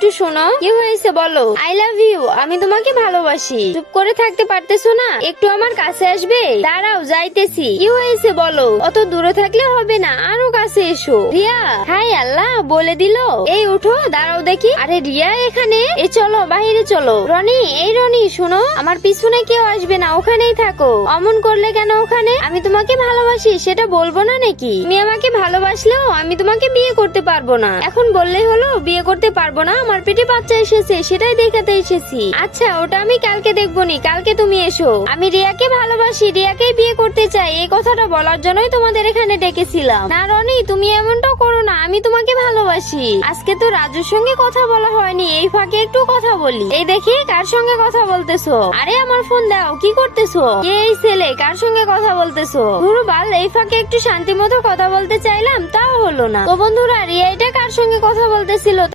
একটু শোনো। কি হয়েছে বলো? আই লাভ ইউ, আমি তোমাকে ভালোবাসি। চুপ করে থাকতে পারতেছো না? একটু আমার কাছে আসবে? দাঁড়াও, যাইতেছি। কি হয়েছে বলো? অত দূরে থাকলে হবে না, আরো কাছে এসো। রিয়া, হাই আল্লাহ, বলে দিল। এই উঠো, দাঁড়াও দেখি। আরে রিয়া এখানে? এই চলো বাহিরে চলো। রনি, এই রনি শোনো, আমার পিছনে কেউ আসবে না, ওখানেই থাকো। অমন করলে কেন ওখানে? আমি তোমাকে ভালোবাসি সেটা বলবো না নাকি? তুমি আমাকে ভালোবাসলেও আমি তোমাকে বিয়ে করতে পারবো না। এখন বললেই হলো বিয়ে করতে পারবো না, আমার পেটে বাচ্চা এসেছে সেটাই দেখাতে এসেছি। আচ্ছা, ওটা আমি কালকে দেখবো নি, কালকে তুমি এসো। আমি রিয়াকে ভালোবাসি, রিয়াকেই বিয়ে করতে চাই, এই কথাটা বলার জন্যই তোমাদের এখানে ডেকেছিলাম। না রনি, তুমি এমনটা করো না, আমি তোমাকে ভালোবাসি। আজকে তো রাজুর সঙ্গে কথা বলা হয়নি, এই ফাঁকে একটু কথা বলি। এই দেখি কার সঙ্গে কথা বলতেছো? আরে আমার ফোন দাও, কি করতেছো? কে এই ছেলে? কার সঙ্গে কথা বলতেছো? গুরুবাল, এই ফাঁকে একটু শান্তি মতো কথা বলতে চাইলাম, তাও হলো না। তো বন্ধুরা, রিয়া এটা কার সঙ্গে কথা বলতেছিল